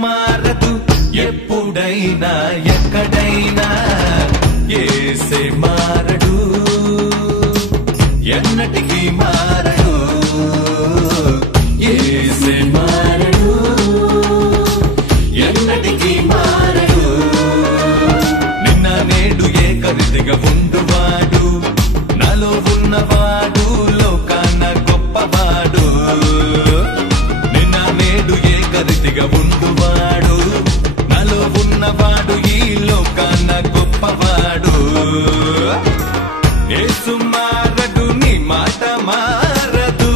మారదు ఎప్పుడైనా ఎక్కడైనా యేసే మారడు ఎన్నటికీ మారడు యేసే మారడు ఎన్నటికీ మారడు నిన్న నేడు ఏకరీతిగా ఉండువాడు నాలో ఉన్నవాడు లోకాన గొప్పవాడు నిన్న నేడు ఏకరీతిగా ఉండువాడు నాలో ఉన్నవాడు ఈ లోకాన గొప్పవాడు యేసు మారడు నీ మాట మారదు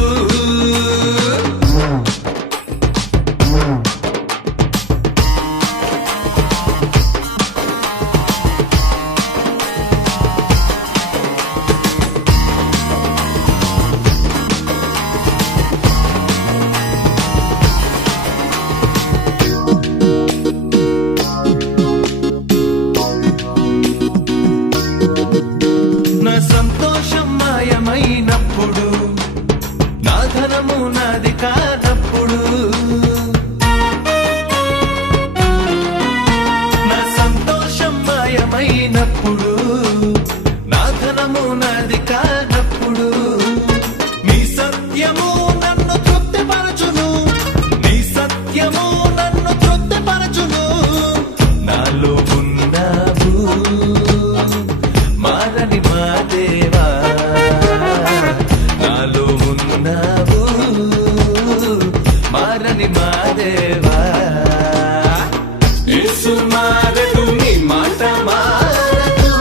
నా సంతోషం మాయమైనప్పుడు నా ధనము నాది కానప్పుడు నా సంతోషం మాయమైనప్పుడు నా ధనము నాది కానప్పుడు నీ సత్యము నన్ను తృప్తిపరచును నీ సత్యము నన్ను తృప్తిపరచును నాలో ఉన్నావు మారని మా దేవా నాలో ఉన్నావు మారని మా దేవా యేసు మారడు నీ మాట మారదు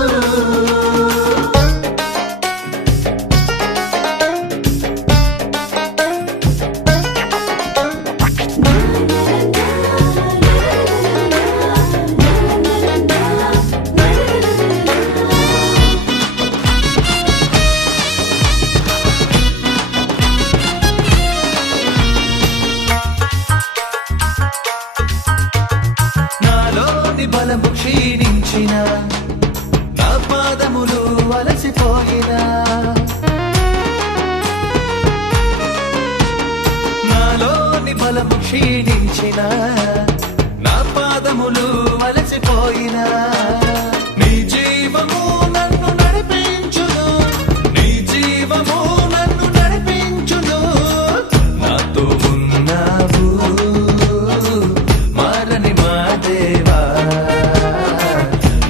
నాలోని బలము క్షీణించిన నా పాదములు అలసిపోయినా నాలోని బలము క్షీణించిన నా పాదములు అలసిపోయినా నీ జీవము నన్ను నడిపించును నీ జీవము నన్ను నడిపించును నాతో ఉన్నావు మారని మా దేవా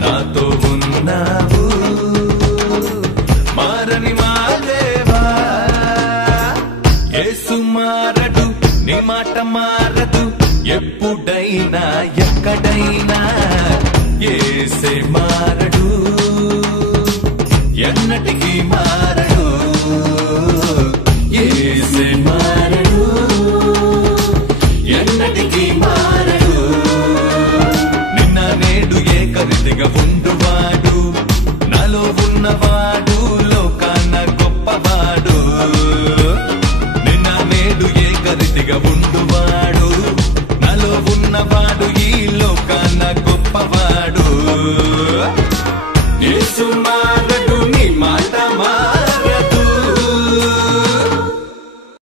నాతో ఉన్నావు మారని మా దేవా యేసు మారడు నీ మాట మారదు ఎప్పుడైనా ఎక్కడైనా యేసే మారడు ఎన్నటికీ మారడు యేసే మారడు ఎన్నటికీ మారడు నిన్న నేడు ఏకరీతిగా ఉండువాడు నాలో ఉన్నవాడు